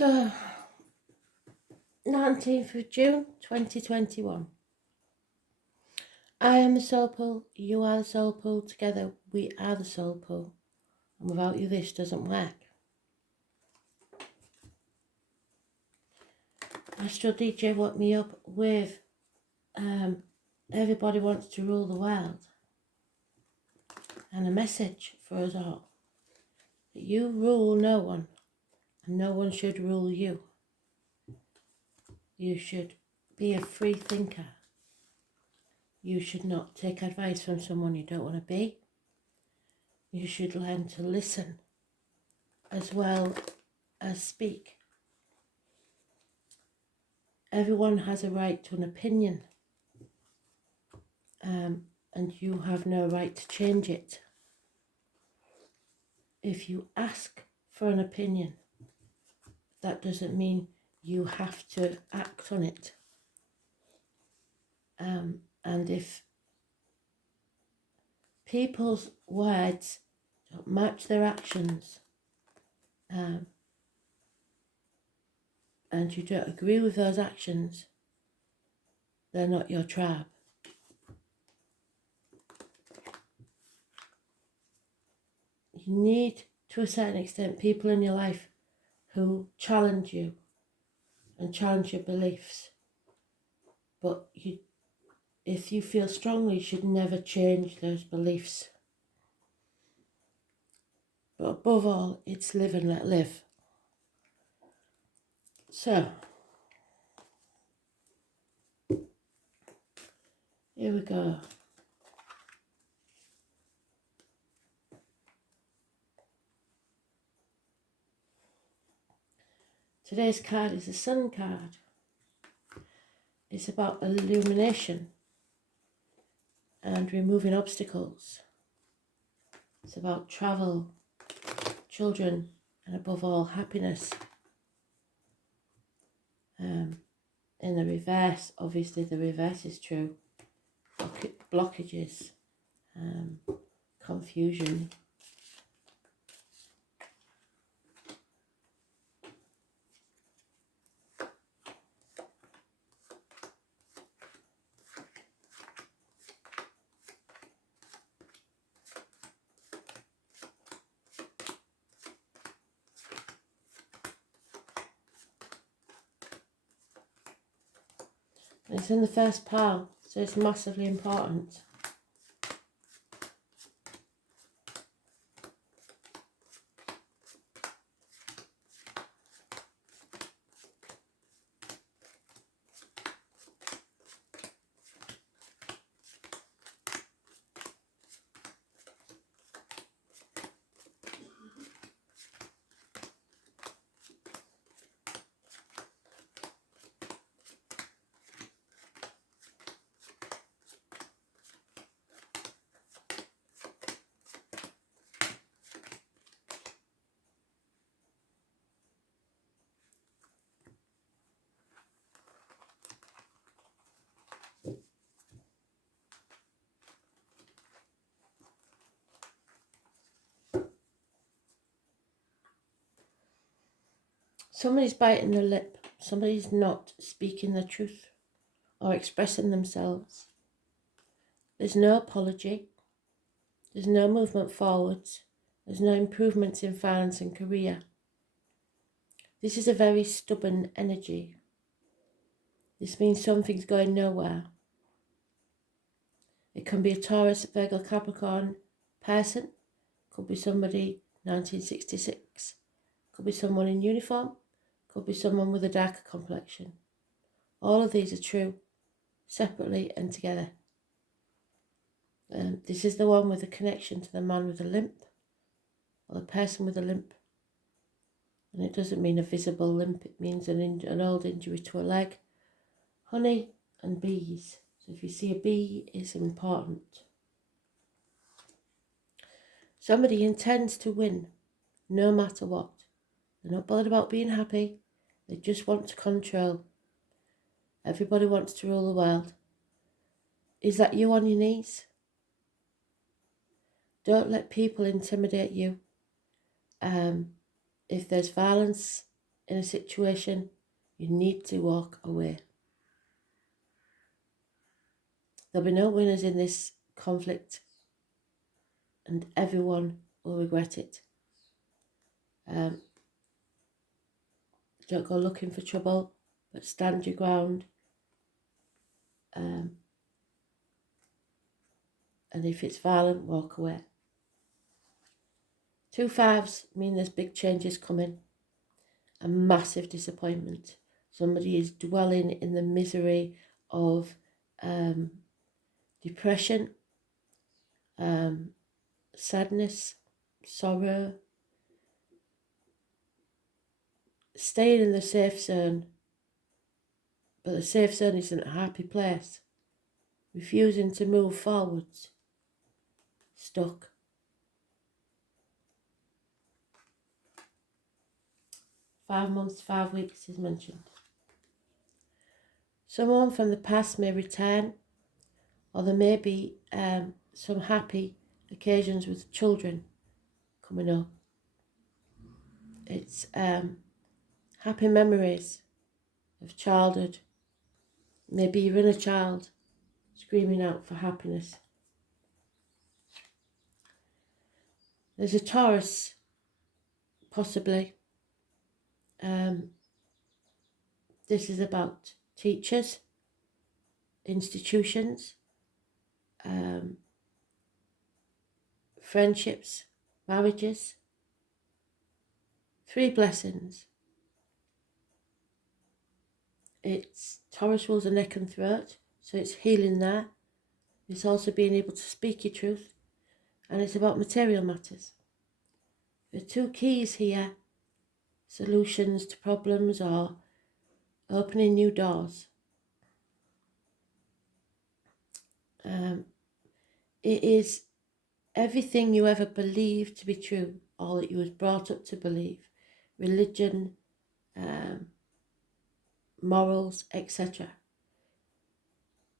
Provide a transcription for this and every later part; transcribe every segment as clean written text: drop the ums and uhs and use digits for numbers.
So, 19th of June 2021. I am the soul pool, you are the soul pool, together we are the soul pool, and without you this doesn't work. Astro DJ woke me up with everybody wants to rule the world, and a message for us all, that you rule no one, and no one should rule you. You should be a free thinker. You should not take advice from someone you don't want to be. You should learn to listen as well as speak. Everyone has a right to an opinion, and you have no right to change it. If you ask for an opinion, that doesn't mean you have to act on it. And if people's words don't match their actions, and you don't agree with those actions, they're not your tribe. You need, to a certain extent, people in your life who challenge you and challenge your beliefs. But if you feel strongly, you should never change those beliefs. But above all, it's live and let live. So, here we go. Today's card is a Sun card. It's about illumination and removing obstacles. It's about travel, children, and above all, happiness. In the reverse, obviously the reverse is true. Blockages, confusion. It's in the first pile, so it's massively important. Somebody's biting their lip. Somebody's not speaking the truth or expressing themselves. There's no apology. There's no movement forwards. There's no improvements in finance and career. This is a very stubborn energy. This means something's going nowhere. It can be a Taurus, Virgo, Capricorn person. Could be somebody 1966. Could be someone in uniform. Could be someone with a darker complexion. All of these are true, separately and together. This is the one with a connection to the man with a limp, or the person with a limp. And it doesn't mean a visible limp, it means an old injury to a leg. Honey and bees. So if you see a bee, it's important. Somebody intends to win, no matter what. They're not bothered about being happy. They just want to control. Everybody wants to rule the world. Is that you on your knees? Don't let people intimidate you. If there's violence in a situation, you need to walk away. There'll be no winners in this conflict, and everyone will regret it. Don't go looking for trouble, but stand your ground. And if it's violent, walk away. 2 5s mean there's big changes coming. A massive disappointment. Somebody is dwelling in the misery of depression, sadness, sorrow, staying in the safe zone, but the safe zone isn't a happy place, refusing to move forwards, stuck. "5 months, 5 weeks is mentioned. Someone from the past may return, or there may be some happy occasions with children coming up. It's happy memories of childhood. Maybe your inner child screaming out for happiness. There's a Taurus, possibly. This is about teachers, institutions, friendships, marriages. 3 blessings. It's Taurus rules the neck and throat, so it's healing there. It's also being able to speak your truth, and it's about material matters. The 2 keys here, solutions to problems or opening new doors. It is everything you ever believed to be true, all that you was brought up to believe, religion, morals, etc.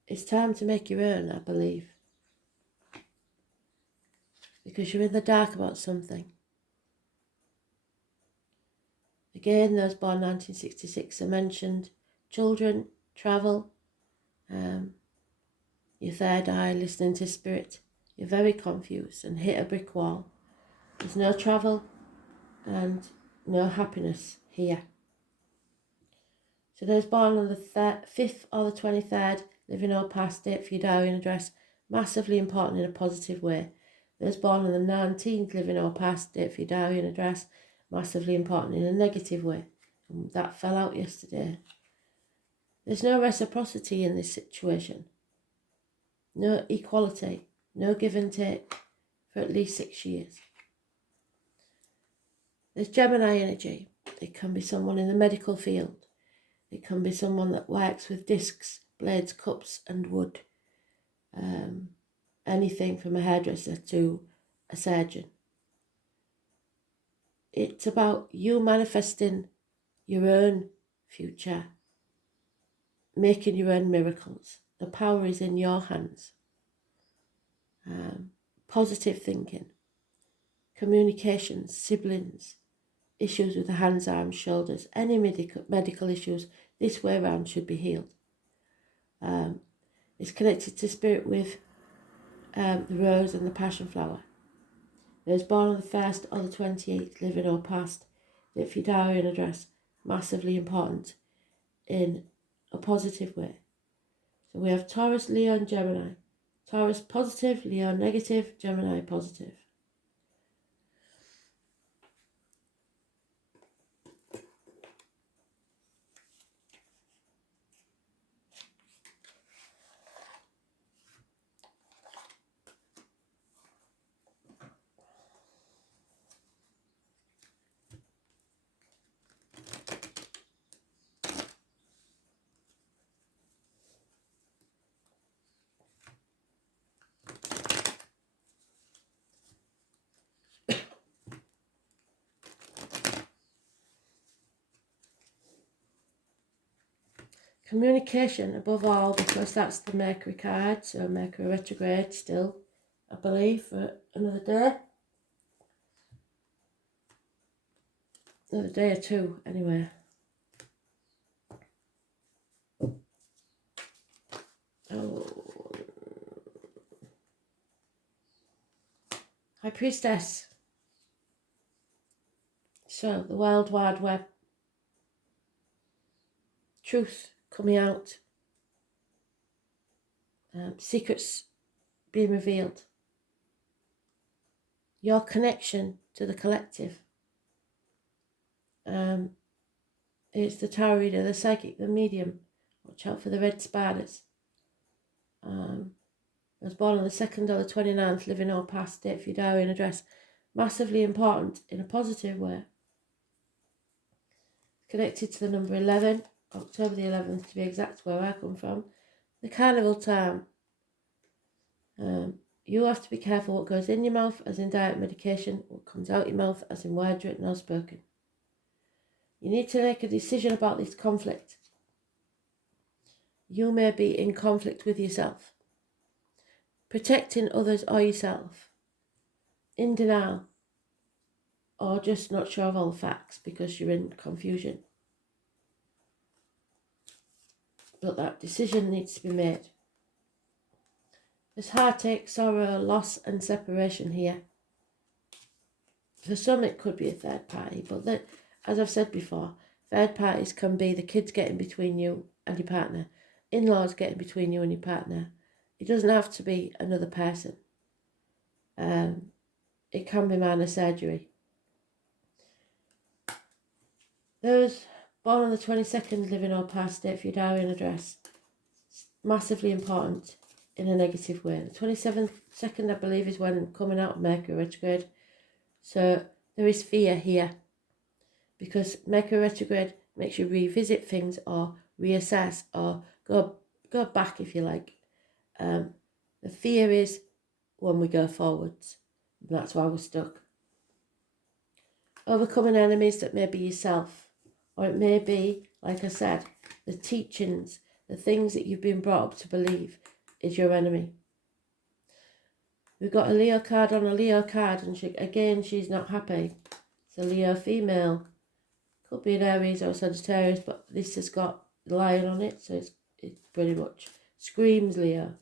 It's time to make your own, I believe, because you're in the dark about something. Again, those born 1966 are mentioned. Children, travel, your third eye, listening to spirit. You're very confused and hit a brick wall. There's no travel and no happiness here. So those born on the 5th or the 23rd, living or past, date for your diary and address, massively important in a positive way. Those born on the 19th, living or past, date for your diary and address, massively important in a negative way. And that fell out yesterday. There's no reciprocity in this situation. No equality. No give and take for at least 6 years. There's Gemini energy. It can be someone in the medical field. It can be someone that works with discs, blades, cups and wood. Anything from a hairdresser to a surgeon. It's about you manifesting your own future, making your own miracles. The power is in your hands. Positive thinking, communications, siblings, issues with the hands, arms, shoulders, any medical issues this way around should be healed. It's connected to spirit with the rose and the passion flower. Those born on the 1st or the 28th, living or past, if your diary and address, massively important in a positive way. So we have Taurus, Leo and Gemini. Taurus positive, Leo negative, Gemini positive. Communication above all, because that's the Mercury card, so Mercury retrograde still, I believe, for another day. Another day or two, anyway. Oh. High Priestess. So, the Wild Wide Web. Truth coming out. Secrets being revealed. Your connection to the collective. It's the tarot reader, the psychic, the medium. Watch out for the red spiders. I was born on the 2nd or the 29th, living or past, date for your diary and address. Massively important in a positive way. Connected to the number 11, October the 11th to be exact, where I come from. The carnival time. You have to be careful what goes in your mouth, as in diet medication, what comes out your mouth, as in words written or spoken. You need to make a decision about this conflict. You may be in conflict with yourself, protecting others or yourself, in denial, or just not sure of all the facts because you're in confusion. But that decision needs to be made. There's heartache, sorrow, loss and separation here. For some it could be a third party, but as I've said before, third parties can be the kids getting between you and your partner, in-laws getting between you and your partner. It doesn't have to be another person. It can be minor surgery. Those born on the 22nd, living or past, date for your diary and address. Massively important in a negative way. The 27th, second, I believe, is when coming out of Mercury retrograde. So there is fear here, because Mercury retrograde makes you revisit things or reassess or go back, if you like. The fear is when we go forwards. And that's why we're stuck. Overcoming enemies that may be yourself, or it may be, like I said, the teachings, the things that you've been brought up to believe is your enemy. We've got a Leo card on a Leo card, and she's not happy. It's a Leo female. Could be an Aries or a Sagittarius, but this has got the lion on it, so it pretty much screams Leo.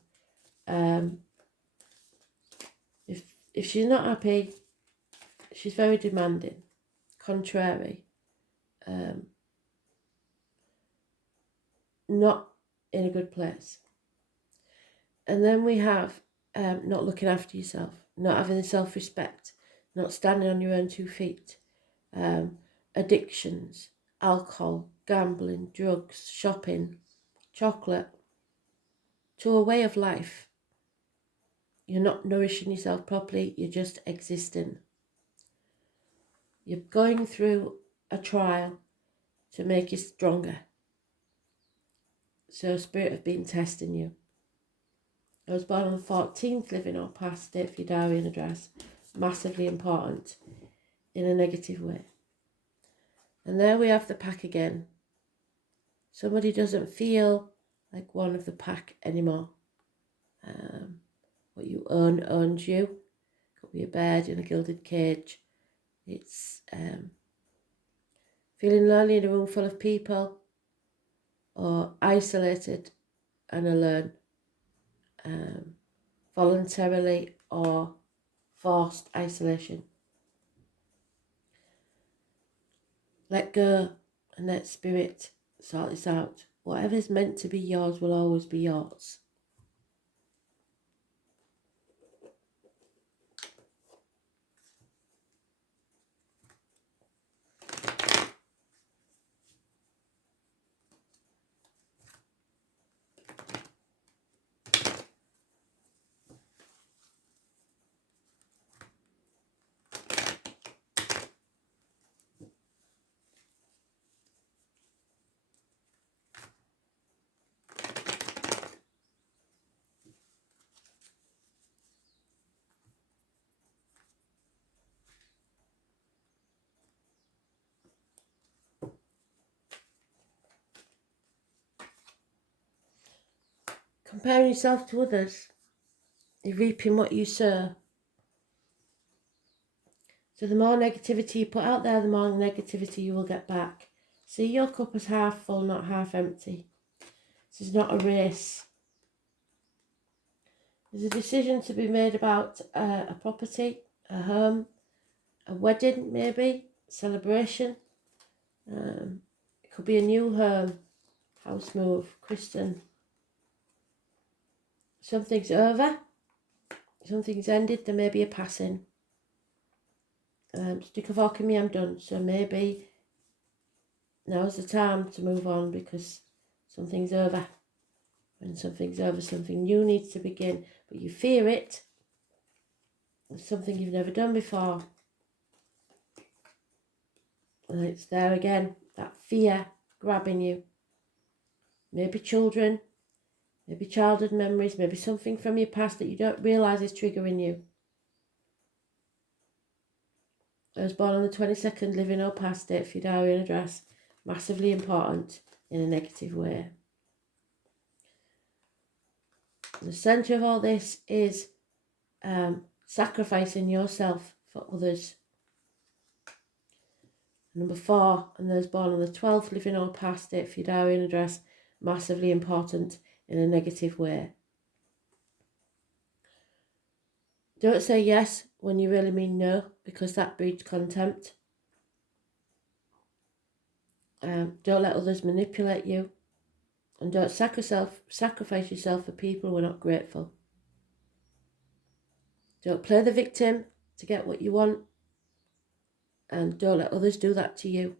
If she's not happy, she's very demanding, contrary, not in a good place. And then we have not looking after yourself, not having the self-respect, not standing on your own 2 feet, addictions, alcohol, gambling, drugs, shopping, chocolate, to a way of life. You're not nourishing yourself properly, you're just existing. You're going through a trial to make you stronger. So spirit have been testing you. I was born on the 14th, living or past, date for your diary and address. Massively important in a negative way. And there we have the pack again. Somebody doesn't feel like one of the pack anymore. What you own owns you. Could be a bird in a gilded cage. It's feeling lonely in a room full of people, or isolated and alone, voluntarily or forced isolation. Let go and let spirit sort this out. Whatever's meant to be yours will always be yours. Comparing yourself to others, you're reaping what you sow. So the more negativity you put out there, the more negativity you will get back. See your cup as half full, not half empty. This is not a race. There's a decision to be made about a property, a home, a wedding maybe, celebration. It could be a new home, house move, Kristen. Something's over, something's ended, there may be a passing. Stick a fork in me, I'm done. So maybe now's the time to move on because something's over. When something's over, something new needs to begin. But you fear it. It's something you've never done before. And it's there again, that fear grabbing you. Maybe children, maybe childhood memories, maybe something from your past that you don't realise is triggering you. I was born on the 22nd, living or past date for your diary and address. Massively important in a negative way. The centre of all this is sacrificing yourself for others. Number 4, and those born on the 12th, living or past date for your diary and address. Massively important in a negative way. Don't say yes when you really mean no, because that breeds contempt. Don't let others manipulate you. And don't sacrifice yourself for people who are not grateful. Don't play the victim to get what you want. And don't let others do that to you.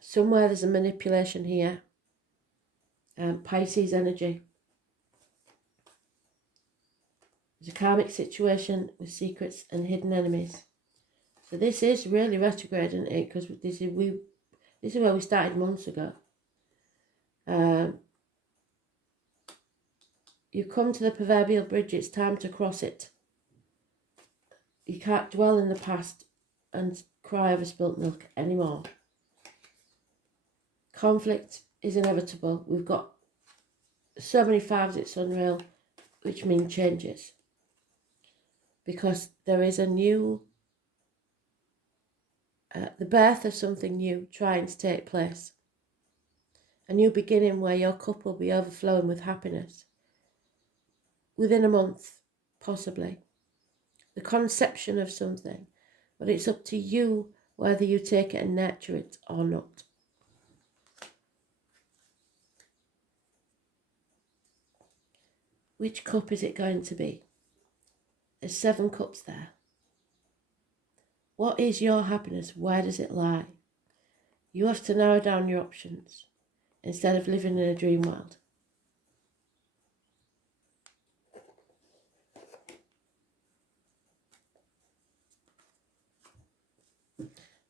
Somewhere there's a manipulation here. Pisces energy. There's a karmic situation with secrets and hidden enemies. So this is really retrograde, isn't it? Because this is where we started months ago. You come to the proverbial bridge, it's time to cross it. You can't dwell in the past and cry over spilt milk anymore. Conflict is inevitable. We've got so many fives, it's unreal, which mean changes. Because there is a new, the birth of something new trying to take place. A new beginning where your cup will be overflowing with happiness. Within a month, possibly. The conception of something. But it's up to you whether you take it and nurture it or not. Which cup is it going to be? There's 7 cups there. What is your happiness? Where does it lie? You have to narrow down your options instead of living in a dream world.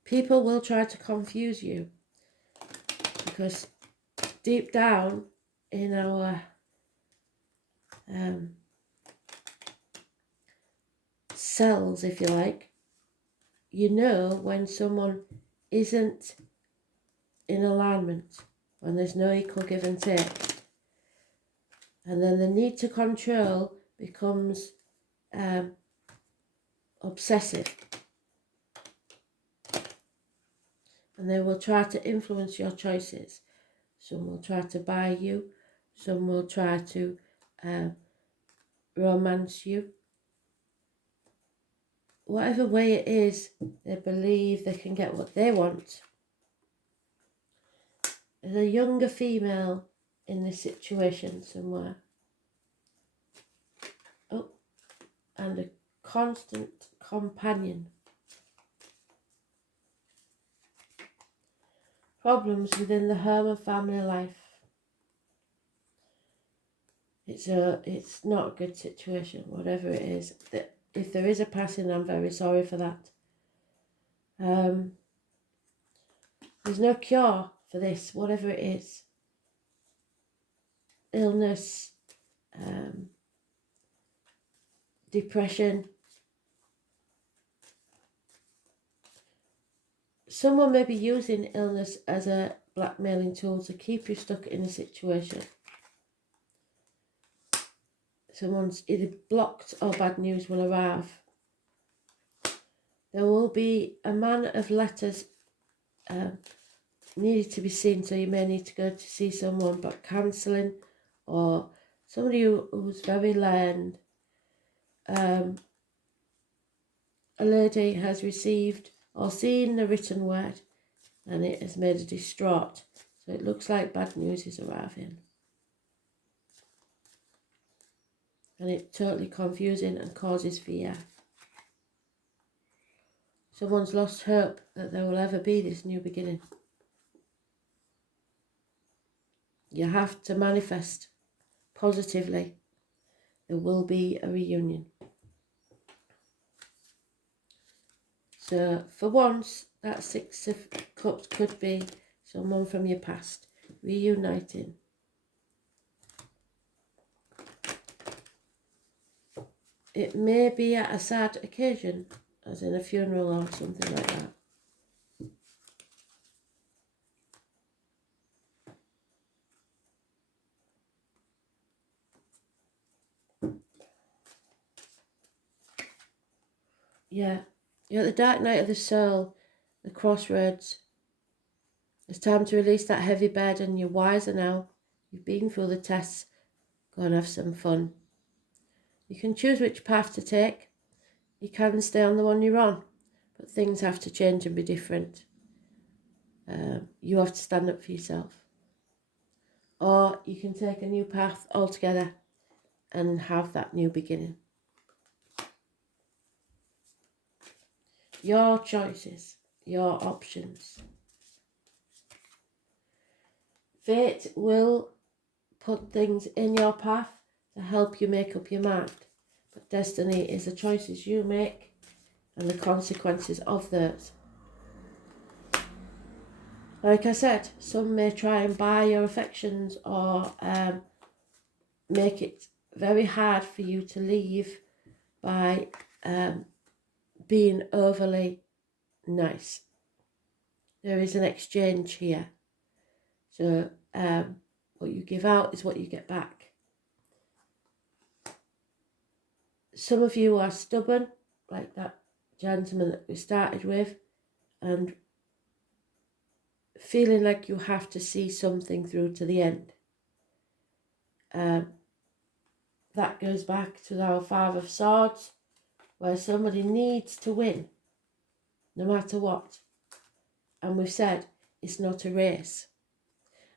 People will try to confuse you because deep down in our cells, if you like, you know when someone isn't in alignment, when there's no equal give and take. And then the need to control becomes obsessive. And they will try to influence your choices. Some will try to buy you. Some will try to romance you. Whatever way it is, they believe they can get what they want. There's a younger female in this situation somewhere. Oh, and a constant companion. Problems within the home and family life. It's not a good situation, whatever it is. If there is a passing, I'm very sorry for that. There's no cure for this, whatever it is. Illness, depression. Someone may be using illness as a blackmailing tool to keep you stuck in a situation. Someone's either blocked or bad news will arrive. There will be a man of letters needed to be seen, so you may need to go to see someone about counselling or somebody who's very learned. A lady has received or seen the written word, and it has made her distraught. So it looks like bad news is arriving. And it's totally confusing and causes fear. Someone's lost hope that there will ever be this new beginning. You have to manifest positively. There will be a reunion. So for once, that Six of Cups could be someone from your past reuniting. It may be at a sad occasion, as in a funeral or something like that. Yeah, you're at the dark night of the soul, the crossroads. It's time to release that heavy burden. You're wiser now. You've been through the tests. Go and have some fun. You can choose which path to take. You can stay on the one you're on, but things have to change and be different. You have to stand up for yourself. Or you can take a new path altogether and have that new beginning. Your choices, your options. Fate will put things in your path to help you make up your mind. But destiny is the choices you make and the consequences of those. Like I said, some may try and buy your affections or make it very hard for you to leave by being overly nice. There is an exchange here. So what you give out is what you get back. Some of you are stubborn, like that gentleman that we started with, and feeling like you have to see something through to the end. That goes back to our Five of Swords, where somebody needs to win, no matter what. And we've said it's not a race.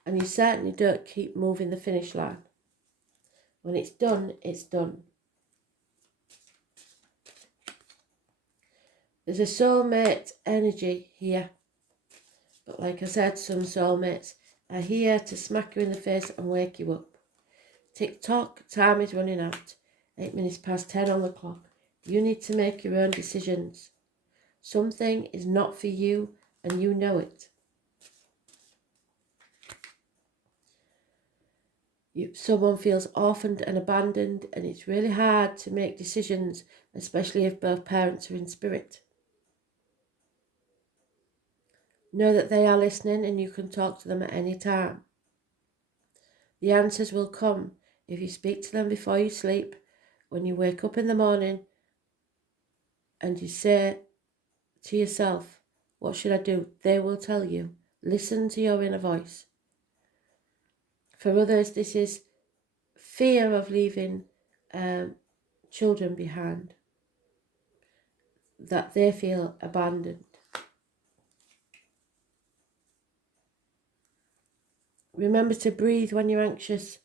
And you certainly don't keep moving the finish line. When it's done, it's done. There's a soulmate energy here. But like I said, some soulmates are here to smack you in the face and wake you up. Tick-tock, time is running out. 8 minutes past 10 on the clock. You need to make your own decisions. Something is not for you and you know it. Someone feels orphaned and abandoned, and it's really hard to make decisions, especially if both parents are in spirit. Know that they are listening and you can talk to them at any time. The answers will come if you speak to them before you sleep, when you wake up in the morning, and you say to yourself, what should I do? They will tell you. Listen to your inner voice. For others, this is fear of leaving children behind, that they feel abandoned. Remember to breathe when you're anxious.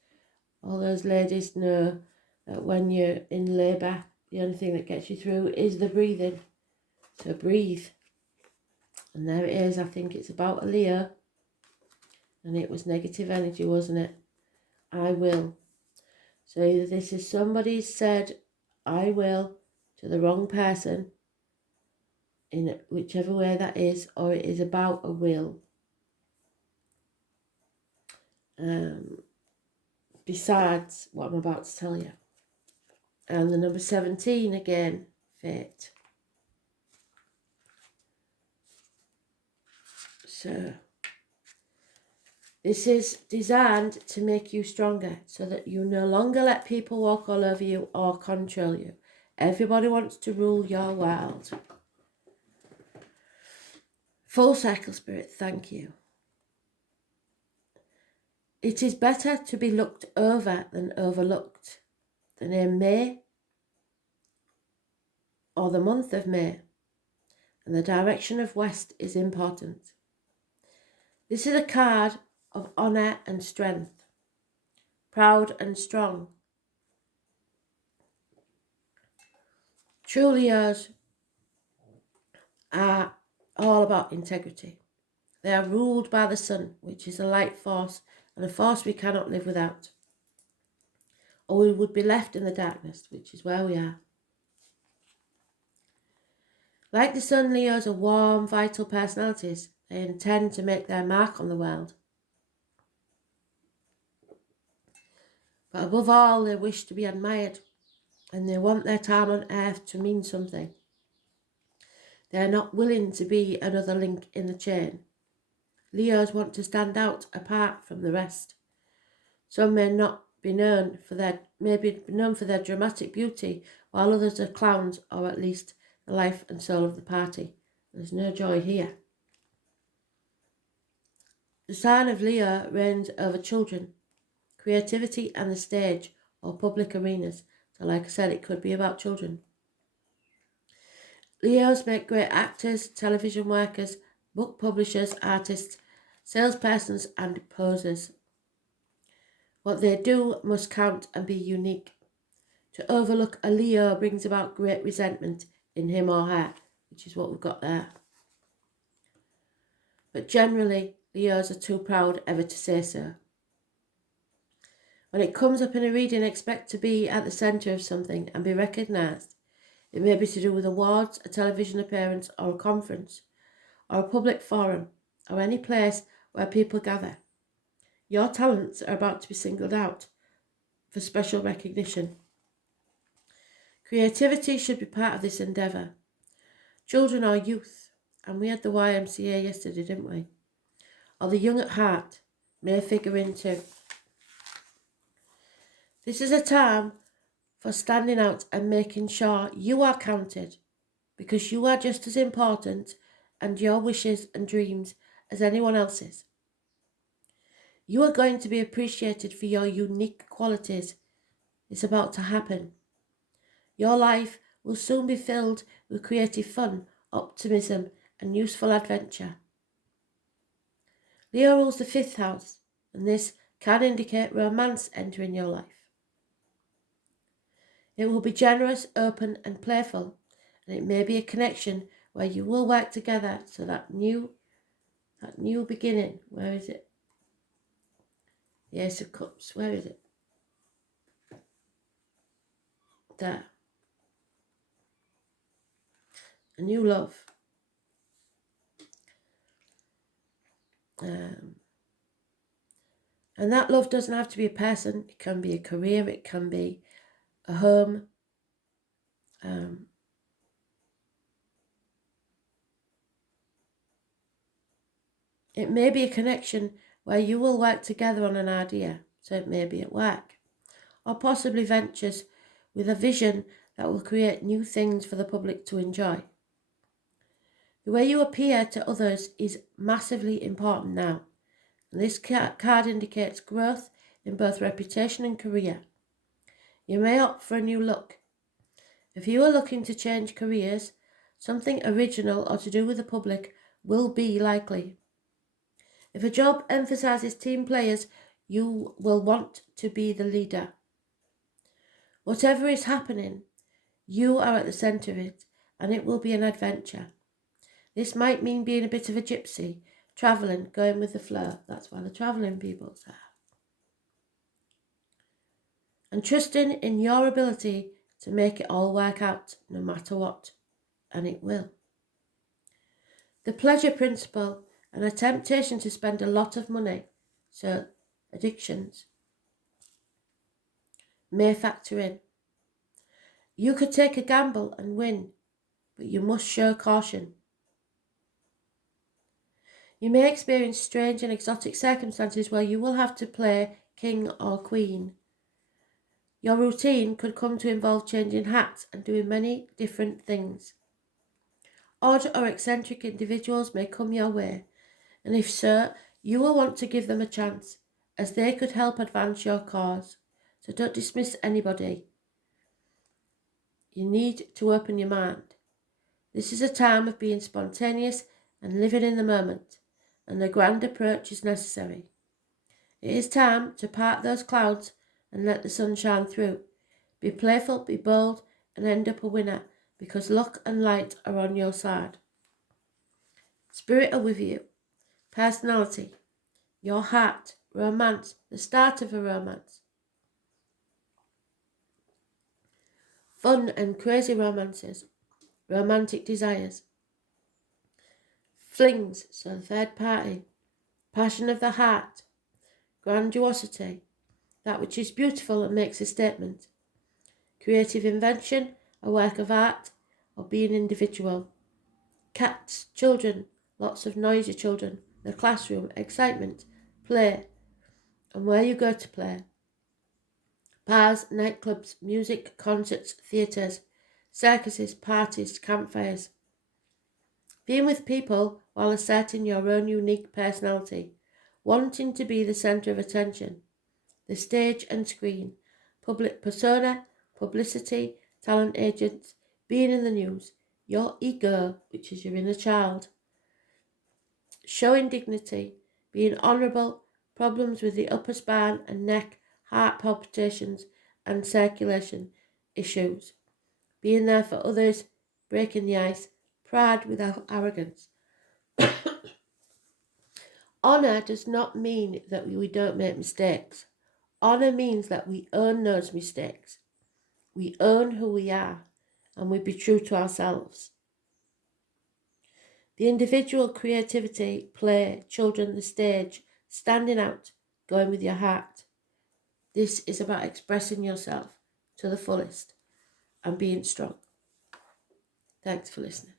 All those ladies know that when you're in labour, the only thing that gets you through is the breathing. So breathe. And there it is. I think it's about a Leo. And it was negative energy, wasn't it? I will. So either this is somebody said, I will, to the wrong person, in whichever way that is, or it is about a will. Besides what I'm about to tell you. And the number 17 again, fate. So this is designed to make you stronger so that you no longer let people walk all over you or control you. Everybody wants to rule your world. Full circle, Spirit, thank you. It is better to be looked over than overlooked. The name May, or the month of May, and the direction of west is important. This is a card of honour and strength, proud and strong. True Leos are all about integrity. They are ruled by the sun, which is a light force and a force we cannot live without. Or we would be left in the darkness, which is where we are. Like the sun, Leos are warm, vital personalities. They intend to make their mark on the world. But above all, they wish to be admired, and they want their time on earth to mean something. They are not willing to be another link in the chain. Leos want to stand out apart from the rest. Some may be known for their dramatic beauty, while others are clowns, or at least the life and soul of the party. There's no joy here. The sign of Leo reigns over children, creativity and the stage or public arenas. So like I said, it could be about children. Leos make great actors, television workers, book publishers, artists, salespersons and posers. What they do must count and be unique. To overlook a Leo brings about great resentment in him or her, which is what we've got there. But generally, Leos are too proud ever to say so. When it comes up in a reading, expect to be at the centre of something and be recognised. It may be to do with awards, a television appearance, or a conference, or a public forum, or any place where people gather. Your talents are about to be singled out for special recognition. Creativity should be part of this endeavour. Children or youth, and we had the YMCA yesterday, didn't we? Or the young at heart may figure in too. This is a time for standing out and making sure you are counted, because you are just as important and your wishes and dreams as anyone else's. You are going to be appreciated for your unique qualities. It's about to happen. Your life will soon be filled with creative fun, optimism, and useful adventure. Leo rules the 5th house, and this can indicate romance entering your life. It will be generous, open, and playful, and it may be a connection where you will work together. So that new beginning, where is it? The Ace of Cups, where is it? There. A new love. And that love doesn't have to be a person. It can be a career. It can be a home. It may be a connection where you will work together on an idea. So it may be at work. Or possibly ventures with a vision that will create new things for the public to enjoy. The way you appear to others is massively important now. And this card indicates growth in both reputation and career. You may opt for a new look. If you are looking to change careers, something original or to do with the public will be likely. If a job emphasises team players, you will want to be the leader. Whatever is happening, you are at the centre of it, and it will be an adventure. This might mean being a bit of a gypsy, travelling, going with the flow. That's why the travelling people's are. And trusting in your ability to make it all work out, no matter what. And it will. The pleasure principle and a temptation to spend a lot of money, so addictions, may factor in. You could take a gamble and win, but you must show caution. You may experience strange and exotic circumstances where you will have to play king or queen. Your routine could come to involve changing hats and doing many different things. Odd or eccentric individuals may come your way, and if so, you will want to give them a chance as they could help advance your cause. So don't dismiss anybody. You need to open your mind. This is a time of being spontaneous and living in the moment, and a grand approach is necessary. It is time to part those clouds and let the sun shine through. Be playful, be bold, and end up a winner, because luck and light are on your side. Spirit are with you. Personality, your heart, romance, the start of a romance. Fun and crazy romances, romantic desires. Flings, so third party. Passion of the heart, grandiosity, that which is beautiful and makes a statement. Creative invention, a work of art, or being individual. Cats, children, lots of noisy children, the classroom, excitement, play, and where you go to play. Bars, nightclubs, music, concerts, theatres, circuses, parties, campfires. Being with people while asserting your own unique personality, wanting to be the centre of attention. The stage and screen, public persona, publicity, talent agents, being in the news, your ego, which is your inner child. Showing dignity, being honourable, problems with the upper spine and neck, heart palpitations and circulation issues. Being there for others, breaking the ice, pride without arrogance. Honour does not mean that we don't make mistakes. Honour means that we own those mistakes. We own who we are, and we be true to ourselves. The individual, creativity, play, children, the stage, standing out, going with your heart. This is about expressing yourself to the fullest and being strong. Thanks for listening.